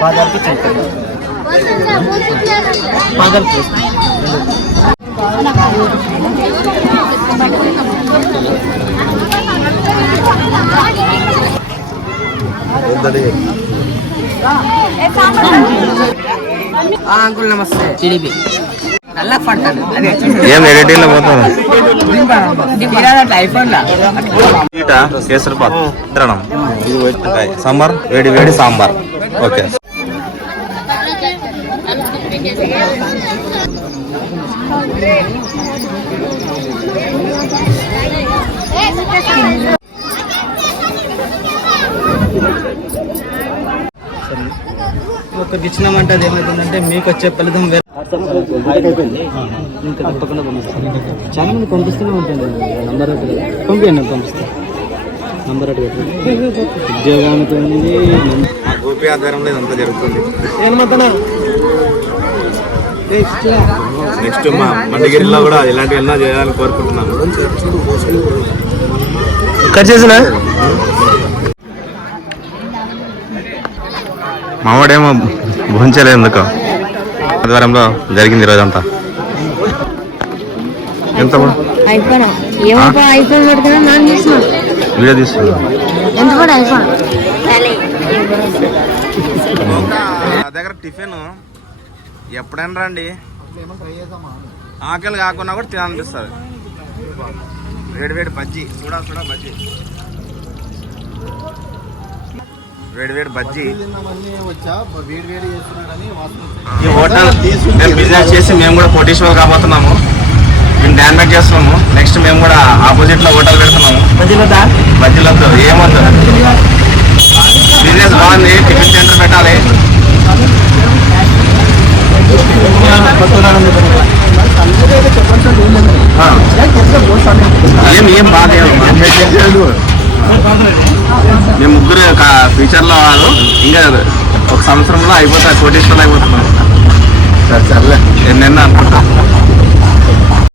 పాదాలకి చెప్తాను పాదాలకి అంకుల్ నమస్తే టీడీపీ నల్ల పట్టాను అదే ఏం ఎడిటింగ్ లో పోతాను ఐఫోన్ కేసరిపాత్ తిరణం సాంబార్ వేడి వేడి సాంబార్ ఓకే ఒకరికి ఇచ్చినామంటే అది ఏమవుతుందంటే మీకు వచ్చే ఫలితం వేరే తప్పకుండా పంపిస్తాను. చాలా మంది పంపిస్తూనే ఉంటాను. నంబర్ ఒకటి పంపించండి పంపిస్తాను. నంబర్ ఒకటి ఉద్యోగానికి ఉంది గోపి ఆధారంలో ఇదంతా జరుగుతుంది. నెక్స్ట్ మా మండగిరిలో కూడా ఇలాంటివి ఎన్నో చేయాలని కోరుకుంటున్నాను. కట్ చేసిన మావాడేమో భోంచలేదు ఎందుకు ఆధ్వర్యంలో జరిగింది ఈరోజంతా. ఎంత వీడియో తీస్తున్నా దగ్గర టిఫిన్ ఎప్పుడైనా రండి, ఆకలి కాకుండా కూడా తినాలనిపిస్తుంది. వేడి వేడి బజ్జీ చూడా బజ్జీ వేడి వేడి బజ్జీ. ఈ హోటల్ మేము బిజినెస్ చేసి మేము కూడా కోటీశ్వర్ కాబోతున్నాము. మేము డ్యాన్ బ్యాక్ చేస్తున్నాము. నెక్స్ట్ మేము కూడా ఆపోజిట్ లో హోటల్ పెడుతున్నాము. బజ్జీలతో ఏమవుతుంది, బిజినెస్ బాగుంది. టిఫిన్ సెంటర్ పెట్టాలి. ఏం బాగా మేము ముగ్గురు ఫ్యూచర్లో వాళ్ళు ఇంకా ఒక సంవత్సరంలో అయిపోతాయి, కోటీశ్వర్లు అయిపోతున్నాం. సరే సర్లే ఎన్నెన్న అనుకుంటా.